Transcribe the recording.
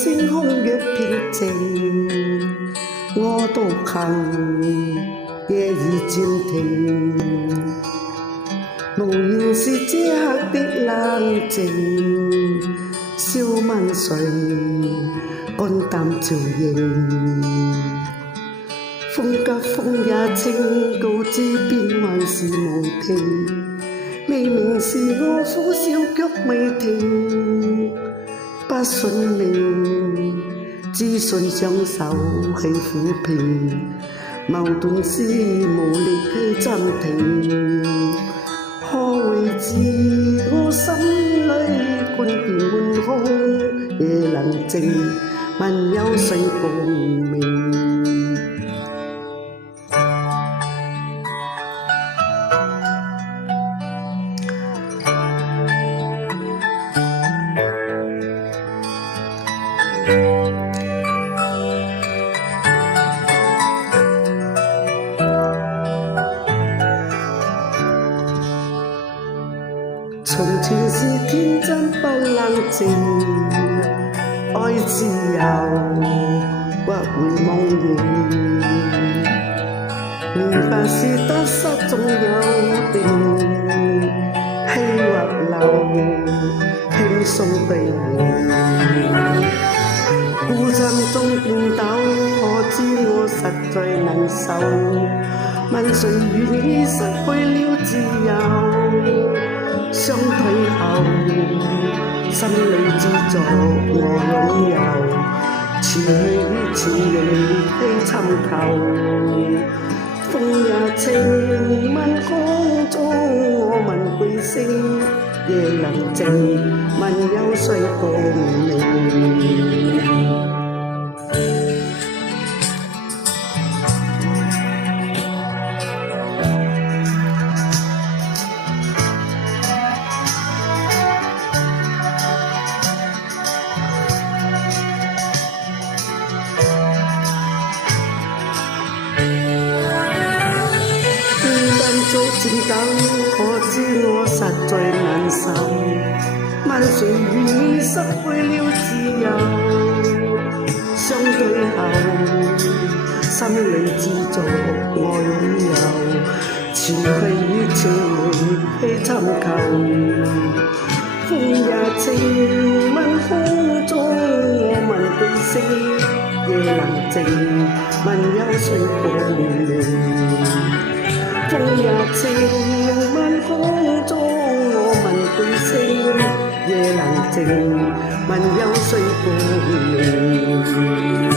星空若平靜，我獨行，夜已漸停。無言是這刻的冷靜，笑問誰肝膽照應。風急風也清，告知變幻是無停。明明是我苦笑卻未停，不信命，只信雙手去撫平，矛盾是無力去暫停。可會知我心裏冠冕滿空，夜冷靜，問有誰共鳴？從前是天真不冷靜，愛自由或會夢縈，明白是得失總有定，喜或憂輕鬆對換，孤枕中顛倒，可知我實在難受，問誰願意失去了自由？相對後，心裏知足我擁有，前去於前人去尋求。風也清，問空中我問句聲，夜冷靜，問有誰共鳴？做戰鬥，可知我實在難受，問誰願意失去了自由？相對後，心裏知足我擁有，前去於前門去尋求。風也清，問空中我問句聲，夜冷靜，問有誰共鳴？風也清，問空中我問句聲，夜冷靜，問有誰共鳴？